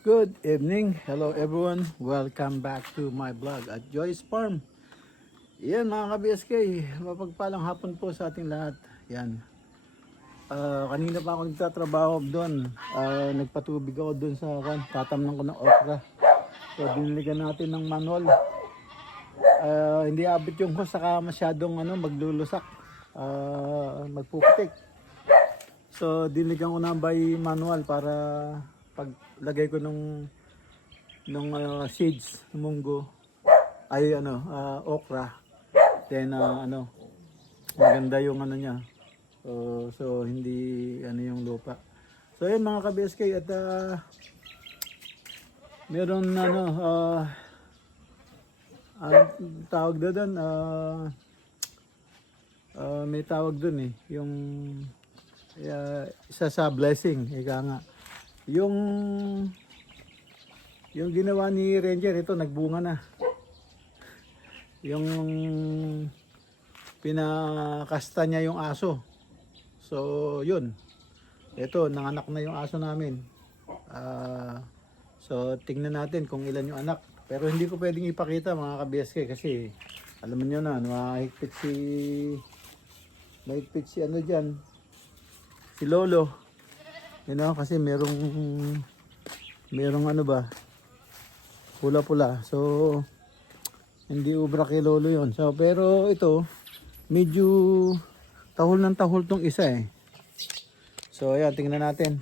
Good evening, hello everyone, welcome back to my vlog at Joy's Farm. Yan mga ka-BSK, mapagpalang hapon po sa ating lahat. Yan, kanina pa ako nagtatrabaho doon, nagpatubig ako doon sa tatamnan ko ng okra. So diniligan natin ng manual, hindi abot yung hose saka masyadong maglulusak, magpuputik. So diniligan ko na by manual para paglagay ko nung seeds ng munggo ay okra, then maganda yung niya, so hindi yung lupa. So yun mga ka-BSK, at meron tawag doon, may tawag doon yung isa sa blessing, ika nga. Yung ginawa ni Ranger, ito nagbunga na. Yung pinakasta niya yung aso. So yun. Ito, nanganak na yung aso namin. So tingnan natin kung ilan yung anak. Pero hindi ko pwedeng ipakita mga ka-BSK kasi alam niyo na, mahigpit si dyan, si Lolo. Kasi merong pula-pula. So hindi ubra kay Lolo yon. So pero ito medyo tahol ng tahol tong isa So ayan, tingnan natin.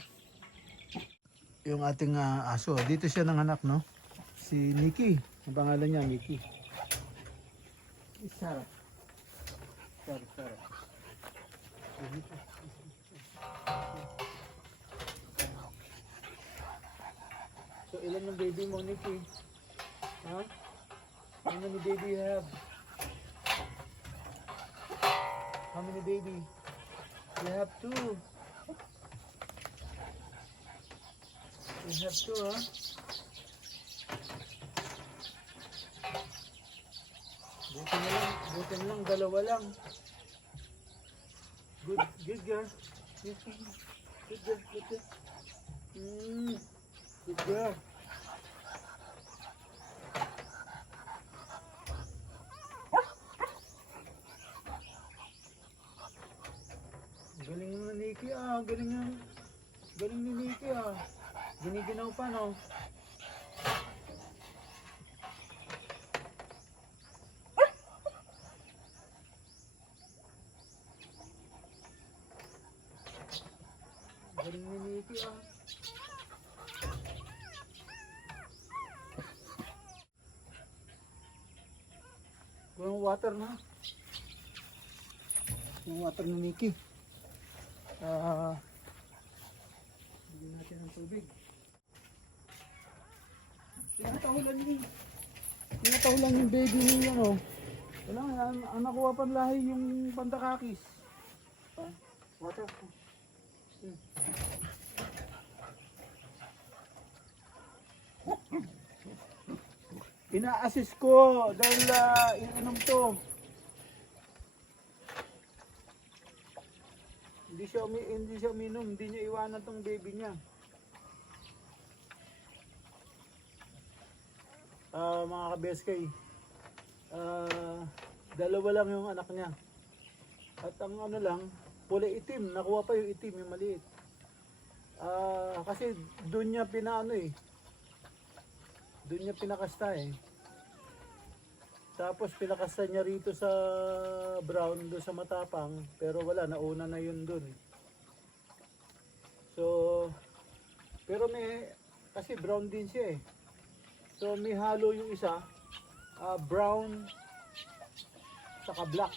Yung ating aso, dito siya nanganak, no? Si Nikki, ang pangalan niya Nikki. Sarap. So ilan yung baby mo, Nikki? Huh? How many baby you have? How many baby? You have 2. You have 2, huh? Buti na lang, dalawa lang. Good girl. Good girl. Good girl. Galing mo na Nikki, galing ni Nikki, giniginaw pa, no? Galing ni Nikki, Yung water na. Yung water ni Nikki. Bigyan natin ng tubig. Tinatahulan yung baby niya, no? Wala, ang nakuha pang lahi yung pandakakis. Water. Ina-assist ko dahil iinom to. Hindi siya uminom, hindi niya iwanan tong baby niya. Mga ka-BSK, dalawa lang yung anak niya. At ang ano lang, kulay itim, nakuha pa yung itim, yung maliit. Kasi doon niya pinaano eh. Doon niya pinakasta eh. Tapos pinakasta niya rito sa brown, doon sa matapang, pero wala, nauna na yun doon. So, pero may, kasi brown din siya eh. So may halo yung isa, brown, saka black.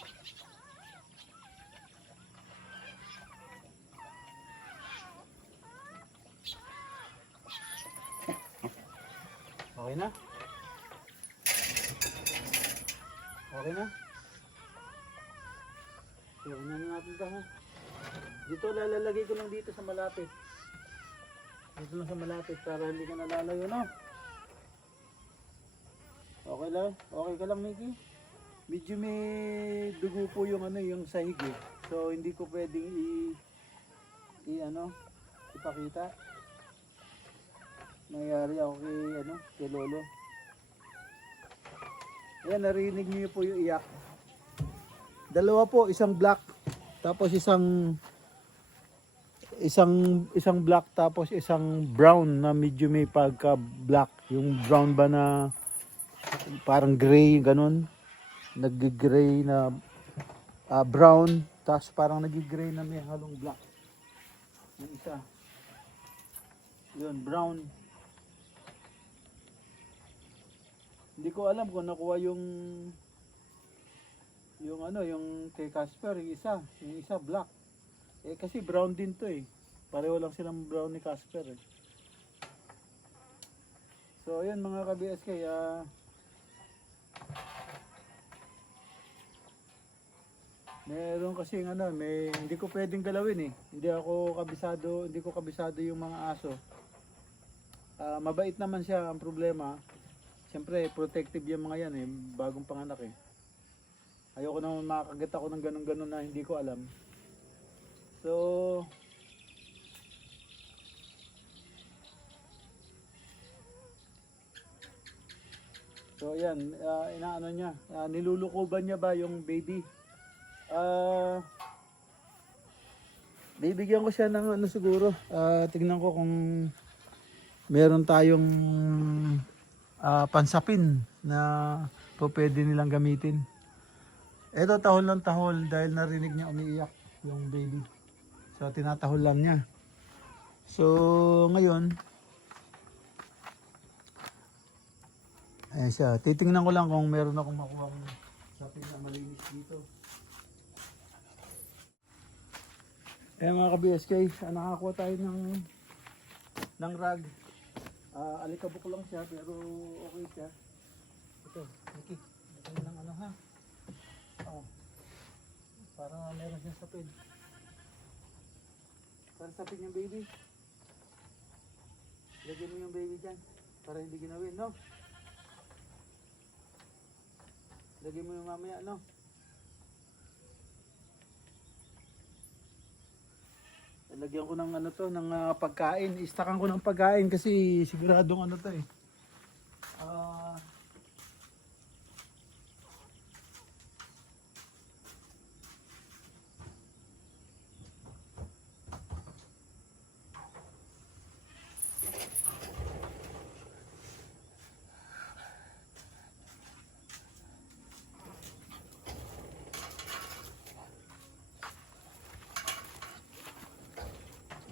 Okay na? Okay na? Iwan na natin ito ha. Dito lalagay ko lang dito sa malapit. Dito lang sa malapit para hindi ka nalalayo, no? Okay lang? Okay ka lang, Mickey? Medyo may dugo po yung ano, yung sahig eh. So hindi ko pwedeng ipakita. Nangyari ako kay Lolo. Ayan, narinig niyo po yung iyak. Dalawa po, isang black, tapos isang black, tapos isang brown na medyo may pagka black. Yung brown ba na parang gray, ganun. Nag-gray na brown, tapos parang nag-gray na may halong black. Yung isa. Yun, brown. Hindi ko alam kung nakuha yung kay Casper, yung isa black. Eh kasi brown din to eh. Pareho lang silang brown ni Casper eh. So ayun mga ka-BSK, meron kasi hindi ko pwedeng galawin eh. Hindi ko kabisado yung mga aso. Mabait naman siya, ang problema. Siyempre, protective yung mga yan eh, bagong panganak eh. Ayoko naman makakagat ako ng ganun-ganun na hindi ko alam. So, ayan, inaano niya, nilulukuban niya ba yung baby? Bibigyan ko siya ng siguro, tignan ko kung meron tayong pansapin na pwede nilang gamitin. Ito tahol ng tahol dahil narinig niya umiiyak yung baby. So tinatahol lang niya. So ngayon, ayan siya. Titingnan ko lang kung meron akong makuha sapin na malinis dito. Mga ka-BSK, nakakuha tayo ng rag. Alikabok lang siya pero okay siya. Ito, Mickey. Ito lang ha. Para meron siyang sapin. Para sapin yung baby. Lagyan mo yung baby dyan. Para hindi ginawin, no? Lagyan mo yung mamaya, no? Lagyan ko ng ng pagkain. Istakan ko ng pagkain kasi siguradong to eh.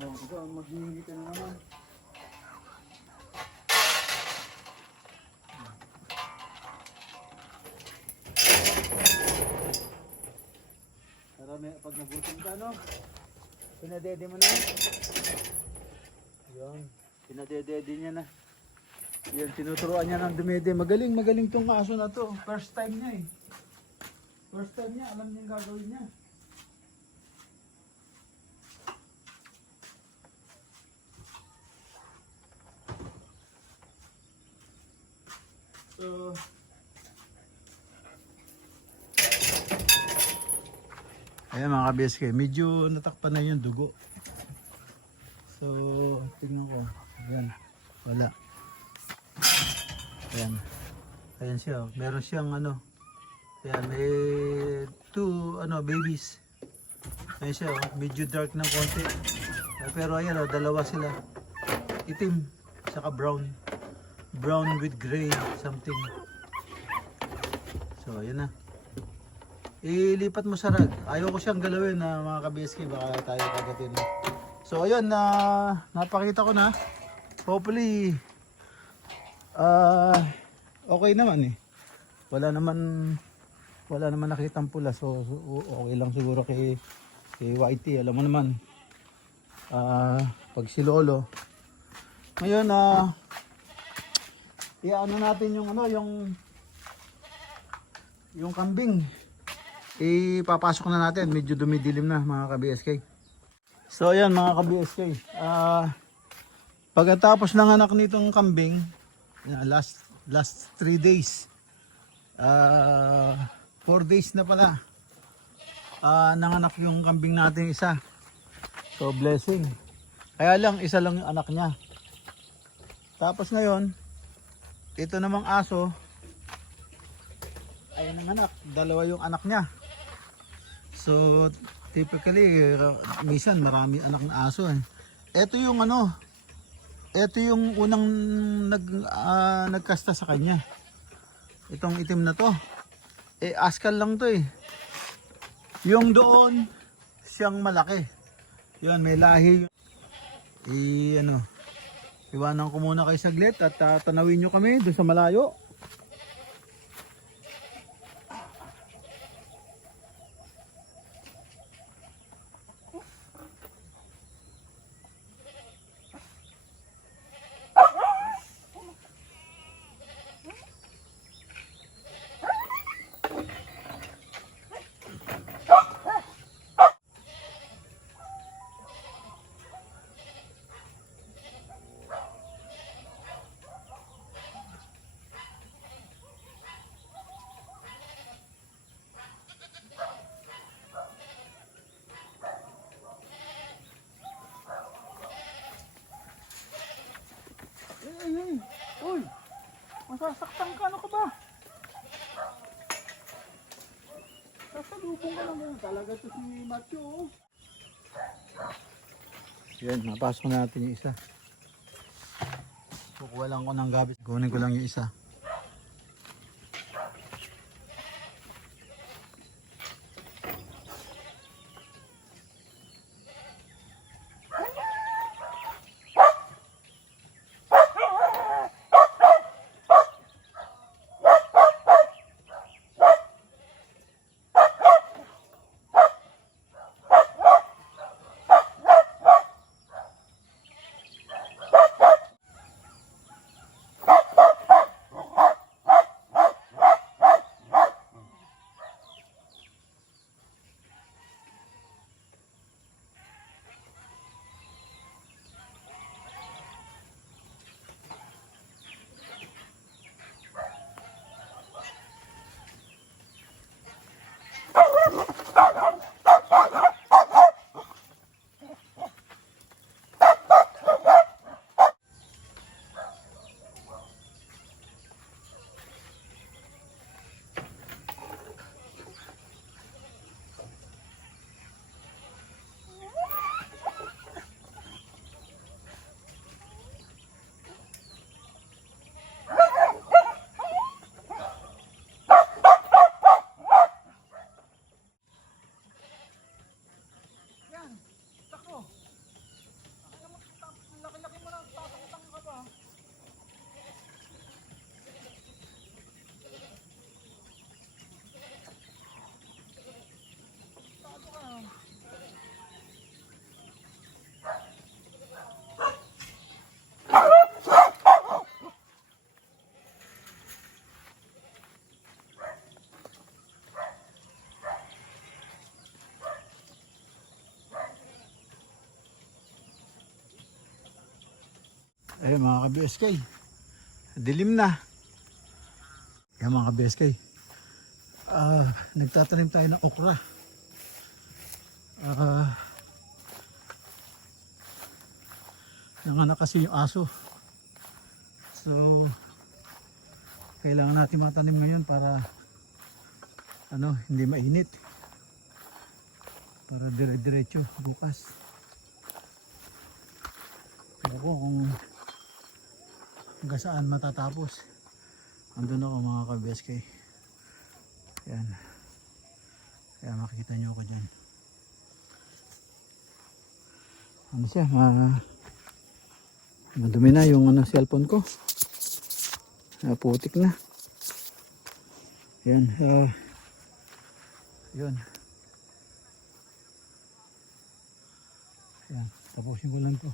Ito, maghihingi ka na naman. Para pag nagutom ka, no? Pinadede mo na. Yun, pinadede niya na. Yan, tinuturuan niya ng dumede. Magaling tong aso na to. First time niya eh. First time niya, alam niya yung gagawin niya. So, ayan mga ka-BSK, medyo natakpan na yung dugo. So, tingnan ko. Ayan, wala. Ayan. Ayan siya, oh. Meron siyang ano. Ayan, may 2 babies. Ayan siya, oh. Medyo dark ng konti. Pero ayan, oh, dalawa sila. Itim, saka brown. Brown with gray something. So, ayan na. Ilipat mo sa rag. Ayaw ko siyang galawin na mga ka-BSK, baka tayo kagatin. So, ayun, napakita ko na. Hopefully, okay naman eh. Wala naman nakitang pula. So, okay lang siguro kay YT. Alam mo naman, pag si Lolo. Ngayon, iano natin yung kambing. Ipapasok na natin, medyo dumidilim na mga ka-BSK. So ayan mga ka-BSK, pagkatapos ng anak nitong kambing, last 3 days, 4 days na pala, nanganak yung kambing natin isa. So blessing. Kaya lang isa lang yung anak niya. Tapos ngayon, ito namang aso ay nanganak, dalawa yung anak niya. So typically minsan marami anak ng aso eh. Ito yung unang nagkasta sa kanya. Itong itim na to. Askal lang to eh. Yung doon siyang malaki. Yan, may lahi. Iwanan ko muna kayo saglit at tanawin nyo kami doon sa malayo. Uy, masasaktan ka, ano ka ba? Sasalubong ka naman. Talaga to si Matthew, oh. Yan, napasok natin yung isa. Kukuha lang ko ng gabi. Kunin ko lang yung isa. Eh mga ka-BSK, dilim na. Yan mga ka-BSK, nagtatanim tayo ng okra. Nanganak kasi yung aso. So kailangan natin matanim ngayon para ano, hindi mainit, para dire-diretso bukas. Pero kung hanggang saan matatapos, andun ako mga ka-BSK. Yan, kaya makikita nyo ako dyan. Ano siya, madumi na yung ano, cellphone ko. Putik na. Yan, yun. Yan, tapusin ko lang to.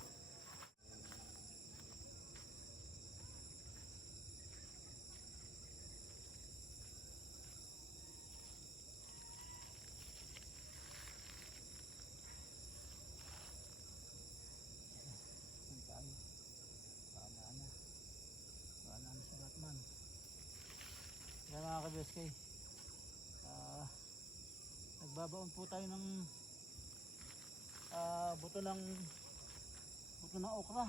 Yan mga ka-BSK, nagbabaon po tayo ng buto ng okra.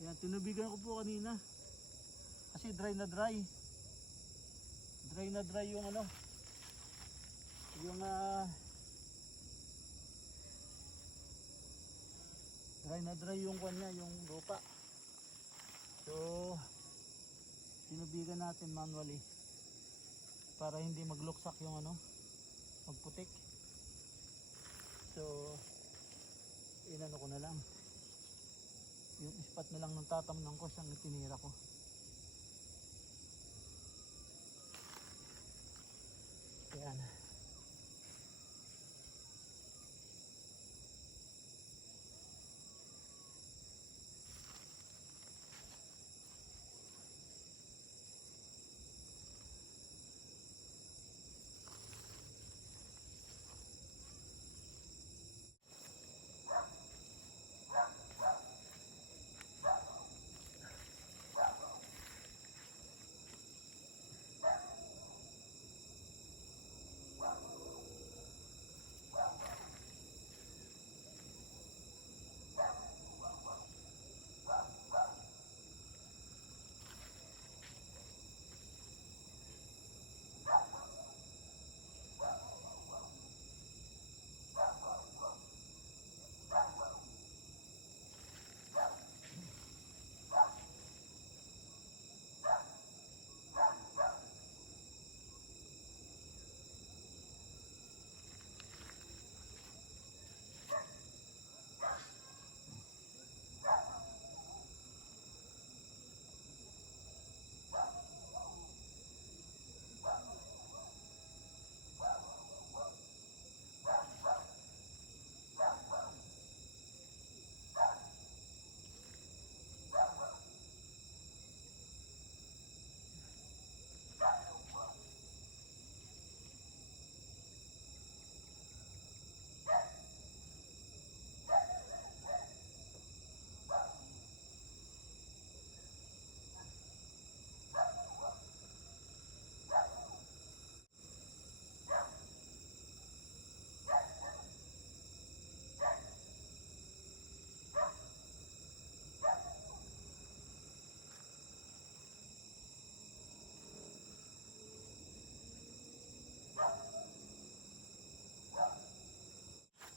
Yan, tinubigan ko po kanina kasi dry na dry yung ano, yung dry yung kanya, yung lupa. So tinubigan natin manually para hindi magluksak yung ano, magputik. So inano ko na lang, yung ispat na lang ng tatamnan ko siyang itinira ko. Ayan.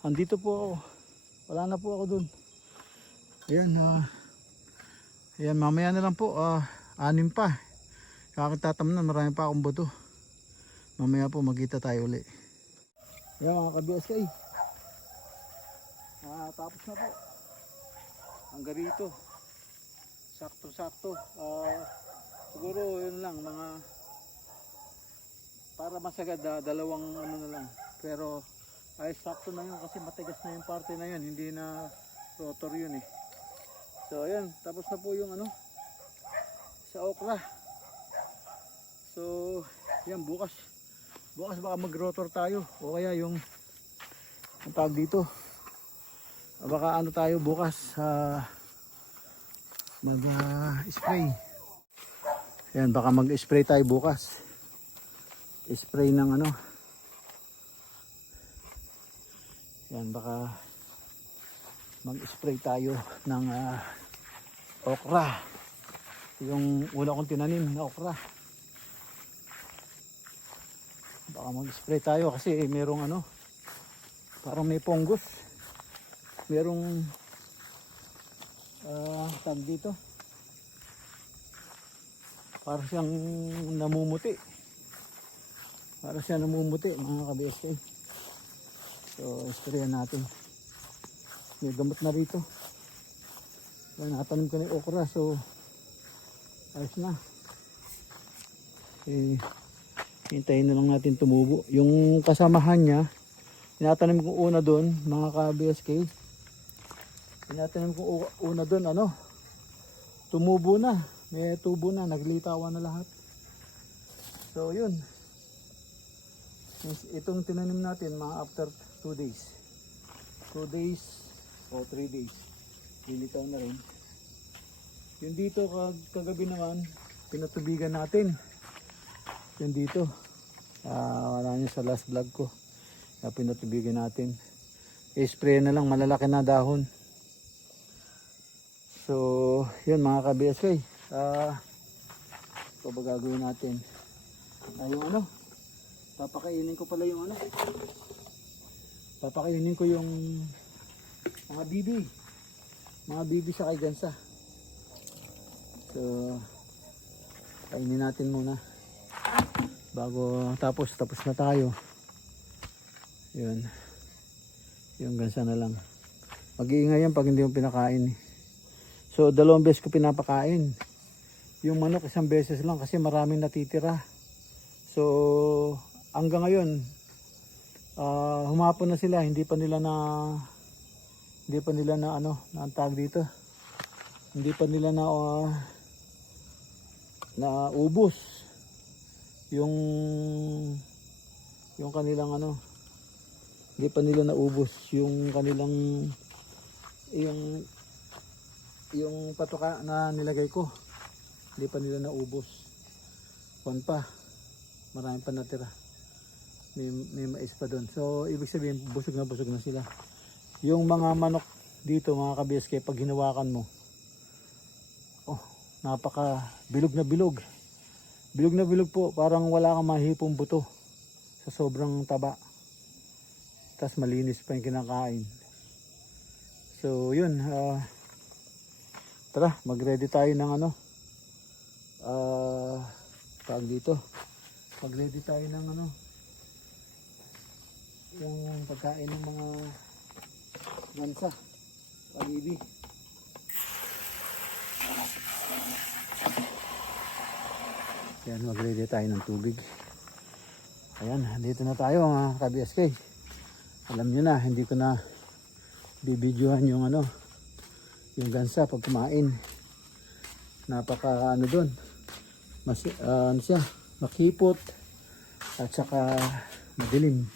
Andito po ako. Wala na po ako dun. Ayan, ayan, mamaya na lang po. 6 pa. Kakatatamnan, marami pa akong buto. Mamaya po magkita tayo uli. Ayan mga ka-BSK. Tapos na po. Hanggang rito. Sakto-sakto. Siguro yun lang, mga para masagad, dalawang ano na lang. Pero ay sakto na yun kasi matigas na yung parte na yun, hindi na rotor yun eh. So ayan, tapos na po yung ano sa okra. So yan, bukas baka mag rotor tayo, o kaya yung ang tawag dito, baka ano tayo bukas mag spray. Yan, baka mag spray tayo bukas, spray ng ano. Yan, baka mag-spray tayo ng okra. Yung una kong tinanim na okra. Baka mag-spray tayo kasi merong ano, parang may fungus. Merong tag dito. Para siyang namumuti. Para siyang namumuti mga ka-BSK. So, sprayan natin. May gamot na rito. Natanim ko na yung okra. So, ayos na. Hintayin na lang natin tumubo. Yung kasamahan niya, tinatanim ko una doon, mga ka-BSK. Tinatanim ko una doon, ano, tumubo na. May tubo na, naglitawan na lahat. So, yun. Itong tinanim natin, mga after 2 days. 2 days o 3 days. Lilitaw na rin. Yung dito kagabi naman, pinatubigan natin. Yung dito. Wala nyo sa last vlog ko. Pinatubigan natin. I-spray na lang, malalaki na dahon. So, yun mga ka-BSK. Ito ba gagawin natin? Yung ano? Papakainin ko pala yung ano? Papakainin ko yung mga bibi. Mga bibi sa kaigansa. So, kainin natin muna. Bago tapos na tayo. Yun. Yung gansa na lang. Mag-iingay yan pag hindi mo pinakain. So, 2 beses ko pinapakain. Yung manok 1 beses lang kasi maraming natitira. So, hanggang ngayon, humapon na sila. Hindi pa nila na ano, na ang tag dito. Hindi pa nila na ubos. Yung kanilang ano, hindi pa nila naubos yung kanilang yung patoka na nilagay ko, hindi pa nila naubos. Kuwan pa, marami pa natira, may mais pa doon. So ibig sabihin busog na sila. Yung mga manok dito mga ka-BSK, pag hinawakan mo, napaka bilog na bilog po, parang wala kang mahipong buto sa sobrang taba. Tas malinis pa yung kinakain. So yun, tara, mag-ready tayo ng ano, tawag dito, mag-ready tayo ng ano, yung pagkain ng mga gansa, pag-ibig. Yan, mag-ready tayo ng tubig. Ayan, dito na tayo mga ka-BSK. Alam nyo na, hindi ko na bibidyohan yung ano, yung gansa pag kumain. Napaka ano doon, ano siya, makipot at saka madilim,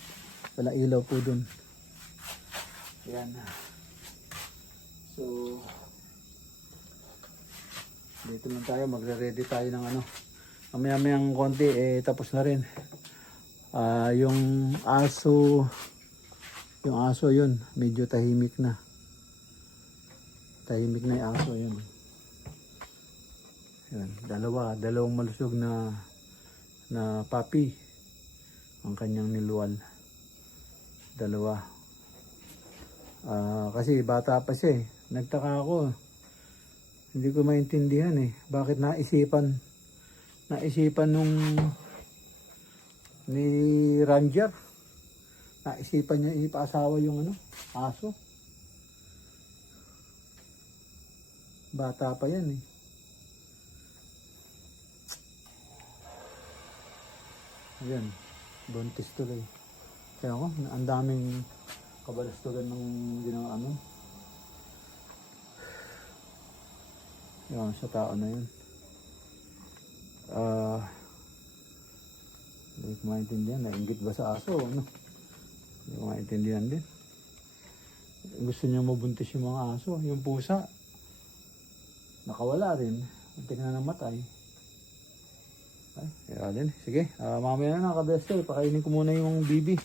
wala ilaw po doon. Yan. So dito lang tayo, magre-ready tayo ng ano, mamaya-mayang konti tapos na rin. Yung aso yun, medyo tahimik na yung aso yun. Yan, dalawang malusog na puppy ang kanyang niluwal. Dalawa. Kasi bata pa siya eh. Nagtaka ako. Hindi ko maintindihan eh. Bakit naisipan nung ni Ranger. Naisipan niya ipaasawa yung ano, aso. Bata pa yan eh. Ayan, buntis tuloy. Kaya ako, ang daming kabalastugan ng ginawa mo. Yan, sa tao na yun. Hindi ko maintindihan, nainggit ba sa aso o ano? Hindi ko maintindihan din. Gusto niya mabuntis yung mga aso. Yung pusa, nakawala rin. Muntik na namatay. Ay, kaya din. Sige, mamaya na ka-BSK. Pakainin ko muna yung bibi.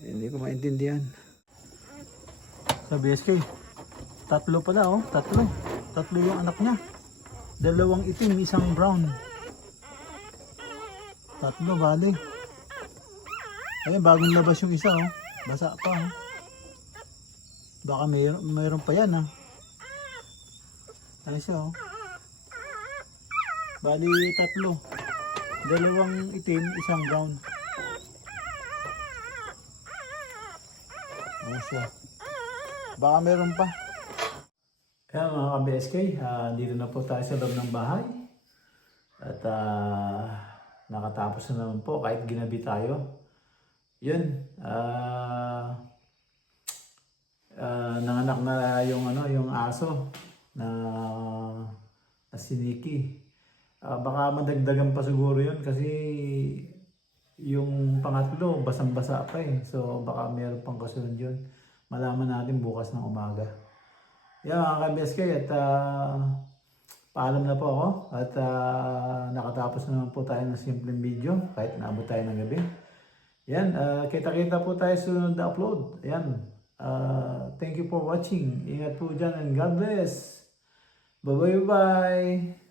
Hindi ko maintindihan. Sa BSK, Tatlo pala oh, tatlo. Tatlo yung anak niya. Dalawang itim, isang brown. Tatlo, bali. Ayun, bagong labas yung isa oh. Basa pa oh. Baka mayroon pa yan ah. Ano siya oh. Bali, tatlo. Dalawang itim, isang brown. Ano siya? Baka mayroon pa. Kaya mga ka-BSK, dito na po tayo sa loob ng bahay. At nakatapos na naman po kahit ginabi tayo. Yun, nanganak na yung yung aso na si Nikki. Baka madagdagan pa siguro yun kasi yung pangatlo basang-basa pa eh. So baka mayroon pang kasunod yun. Malaman natin bukas ng umaga. Yan mga ka-BSK at paalam na po ako at nakatapos na naman po tayo ng simpleng video kahit naabot tayo ng gabi. Yan, kita-kita po tayo sa sunod na upload. Yan, thank you for watching. Ingat po dyan and God bless. Bye-bye.